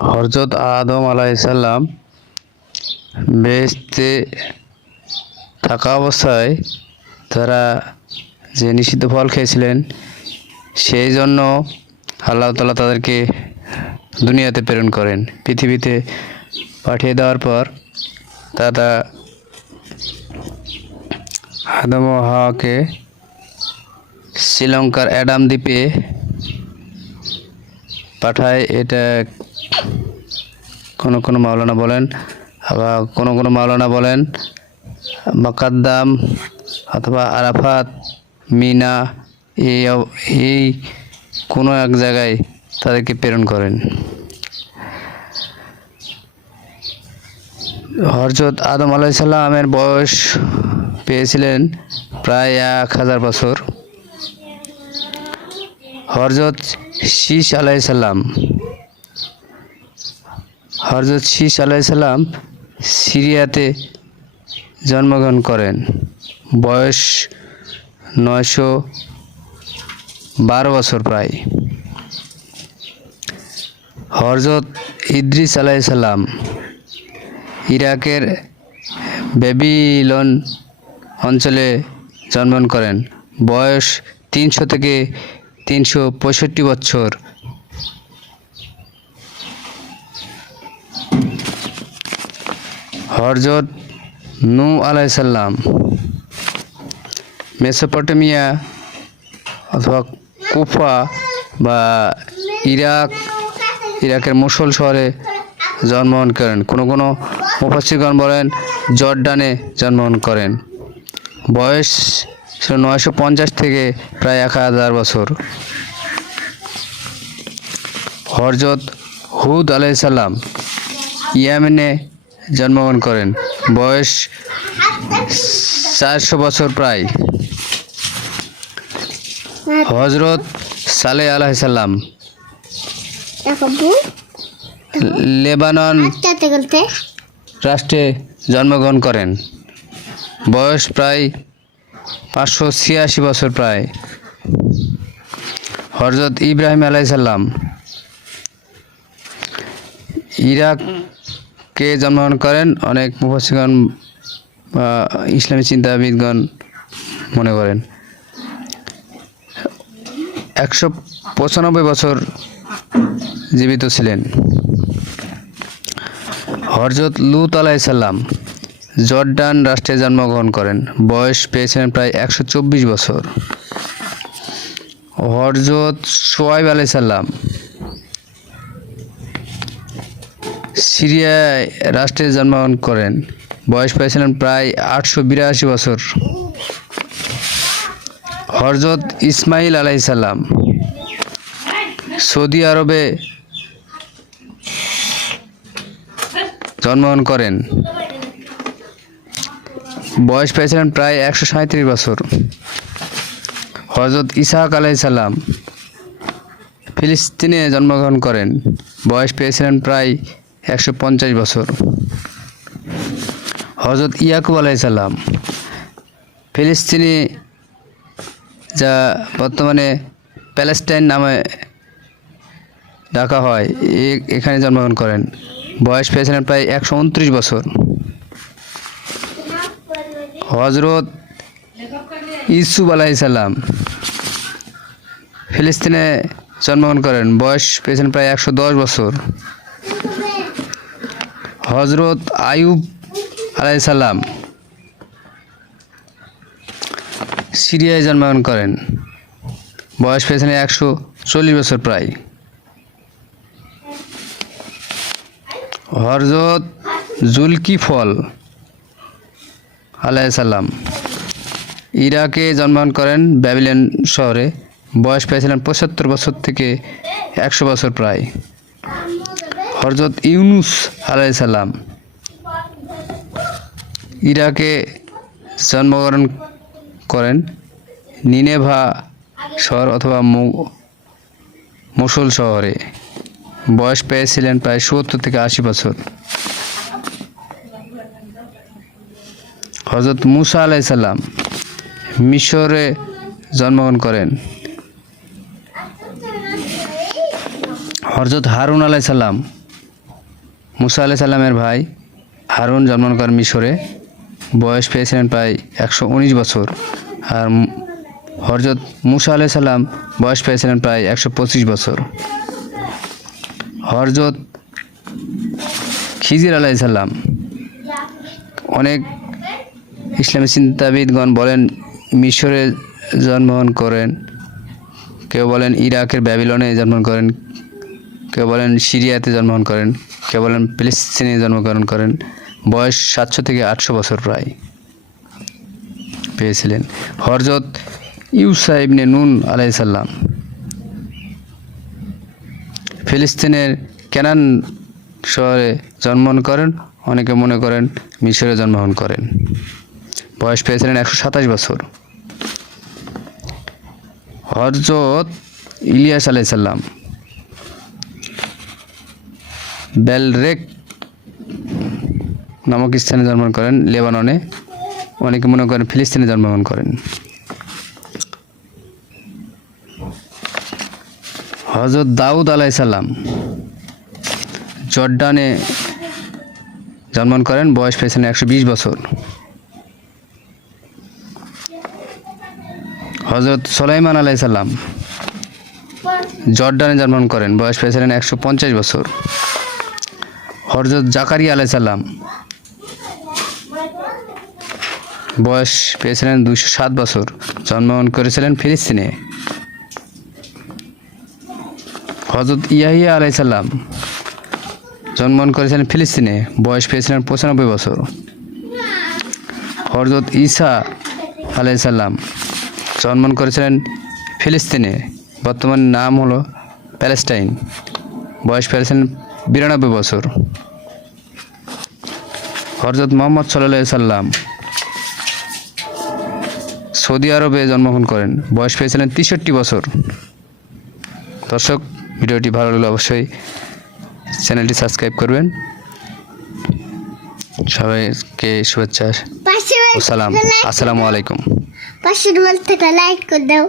হযরত আদম আলাইহিসসালাম বেহেশতে থাকা অবস্থায় তারা যে নিষিদ্ধ ফল খেয়েছিলেন, সেই জন্য আল্লাহ তাআলা তাদেরকে দুনিয়াতে প্রেরণ করেন। পৃথিবীতে পাঠিয়ে দেওয়ার পর তারা আদম ও হাওয়াকে শ্রীলঙ্কার অ্যাডাম দ্বীপে পাঠায়। এটা কোনো মাওলানা বলেন, আবার কোনো মাওলানা বলেন মাকাদ্দাম অথবা আরাফাত, মিনা, এই কোনো এক জায়গায় তাদেরকে প্রেরণ করেন। হযরত আদম আলাইহিসসালামের বয়স পেয়েছিলেন প্রায় 1000 বছর। হযরত শীস আলাইহিসসালাম সিরিয়াতে জন্মগ্রহণ করেন। বয়স 912 বছর প্রায়। হযরত ইদ্রিস আলাইহিসসালাম ইরাকের ব্যাবিলন অঞ্চলে জন্মগ্রহণ করেন। বয়স 300 থেকে 365 বছর। হযরত নূহ আলাইহিসসালাম মেসোপটেমিয়া অথবা কুফা বা ইরাকের মোসুল শহরে জন্মগ্রহণ করেন। কোনো মুফাসসিরগণ বলেন জর্ডানে জন্মগ্রহণ করেন। বয়স ছিল 950 থেকে প্রায় 1000 বছর। হযরত হুদ আলাইহিসসালাম ইয়েমেনে জন্মগ্রহণ করেন। বয়স 400 বছর প্রায়। হযরত সালেহ আলাইহিসসালাম লেবানন রাষ্ট্রে জন্মগ্রহণ করেন। বয়স প্রায় 586 বছর প্রায়। হযরত ইব্রাহিম আলাইহিসসালাম ইরাকে জন্মগ্রহণ করেন। অনেক মুফাসসিরগণ ইসলামী চিন্তাবিদগণ মনে করেন 195 বছর জীবিত ছিলেন। হযরত লূত আলাইহিসসালাম জর্ডান রাষ্ট্রে জন্মগ্রহণ করেন। বয়স পেয়েছিলেন প্রায় 124 বছর। হযরত শুআয়ব আলাইহিসসালাম সিরিয়া রাষ্ট্রে জন্মগ্রহণ করেন। বয়স পেয়েছিলেন প্রায় 882 বছর। হযরত ইসমাইল আলাইহিসসালাম সৌদি আরবে জন্মগ্রহণ করেন। বয়স পেয়েছিলেন প্রায় 137 বছর। হযরত ইসহাক আলাইহিসসালাম ফিলিস্তিনে জন্মগ্রহণ করেন। বয়স পেয়েছিলেন প্রায় 150 বছর। হযরত ইয়াকুব আলাইহিসসালাম ফিলিস্তিনে, যা বর্তমানে প্যালেস্টাইন নামে ডাকা হয়, এখানে জন্মগ্রহণ করেন। বয়স পেয়েছিলেন প্রায় 129 বছর। হযরত ইউসুফ আলাইহিসসালাম ফিলিস্তিনে জন্মগ্রহণ করেন। বয়স পেয়েছিলেন প্রায় 110 বছর। হযরত আইয়ুব আলাইহিসসালাম সিরিয়ায় জন্মগ্রহণ করেন। বয়স পেয়েছিলেন 140 বছর প্রায়। হযরত জুলকিফল আলাইহিসসালাম ইরাকে জন্মগ্রহণ করেন, ব্যাবিলন শহরে। বয়স পেয়েছিলেন 75 বছর থেকে 100 বছর প্রায়। হযরত ইউনুস আলাইহিসসালাম ইরাকে জন্মগ্রহণ করেন, নিনেভা শহর অথবা মোসুল শহরে। বয়স পেয়েছিলেন প্রায় 70 থেকে 80 বছর। হযরত মুসা আলাইহিসসালাম মিশরে জন্মগ্রহণ করেন। হযরত হারুন আলাইহিসসালাম মুসা আলাইহিস সালামের ভাই হারুন জন্মগ্রহণ করেন মিশরে, বয়স পেয়েছিলেন প্রায় 119 বছর। আর হযরত মুসা আলাইহিস সালাম বয়স পেয়েছিলেন প্রায় 125 বছর। হযরত খিজির আলাইহিস সালাম, অনেক ইসলামী চিন্তাবিদগণ বলেন মিশরে জন্মগ্রহণ করেন, কেউ বলেন ইরাকের ব্যাবিলনে জন্মগ্রহণ করেন, কেউ বলেন সিরিয়াতে জন্মগ্রহণ করেন, কেউ বলেন ফিলিস্তিনে জন্মগ্রহণ করেন। বয়স 700 থেকে 800 বছর প্রায় পেয়েছিলেন। হযরত ইউসা ইবনে নুন আলাইহিস সালাম ফিলিস্তিনের কেনান শহরে জন্মগ্রহণ করেন, অনেকে মনে করেন মিশরে জন্মগ্রহণ করেন। বয়স পেয়েছিলেন 127 বছর। হযরত ইলিয়াস আলাইহিস সালাম বেলরেক নামক স্থানে জন্মগ্রহণ করেন, লেবাননে, অনেকে মনে করেন ফিলিস্তিনে জন্মগ্রহণ করেন। হযরত দাউদ আলাইহিস সালাম জর্ডানে জন্মগ্রহণ করেন, বয়স পেয়েছিলেন 120 বছর। হযরত সুলাইমান আলাইহিস সালাম জর্ডানে জন্মগ্রহণ করেন, বয়স পেয়েছিলেন 150 বছর। হযরত জাকারিয়া আলাইহিস সালাম বয়স পেয়েছিলেন 207 বছর, জন্মগ্রহণ করেছিলেন ফিলিস্তিনে। হযরত ইয়াহিয়া আলাইহিস সালাম জন্মগ্রহণ করেছিলেন ফিলিস্তিনে, বয়স পেয়েছিলেন 95 বছর। হযরত ঈসা আলাইহিস সালাম জন্মগ্রহণ করেছিলেন ফিলিস্তিনে, বর্তমান নাম হলো প্যালেস্টাইন, বয়স পেয়েছিলেন 92 বছর। হযরত মুহাম্মদ সাল্লাল্লাহু আলাইহি সাল্লাম সৌদি আরবে জন্মগ্রহণ করেন, বয়স পেয়েছিলেন 63 বছর। দর্শক, ভিডিওটি ভালো লাগলে অবশ্যই চ্যানেলটি সাবস্ক্রাইব করবেন। সবাইকে শুভেচ্ছা ও সালাম। আসসালামু আলাইকুম। পাশের বল থেকে লাইক করে দাও।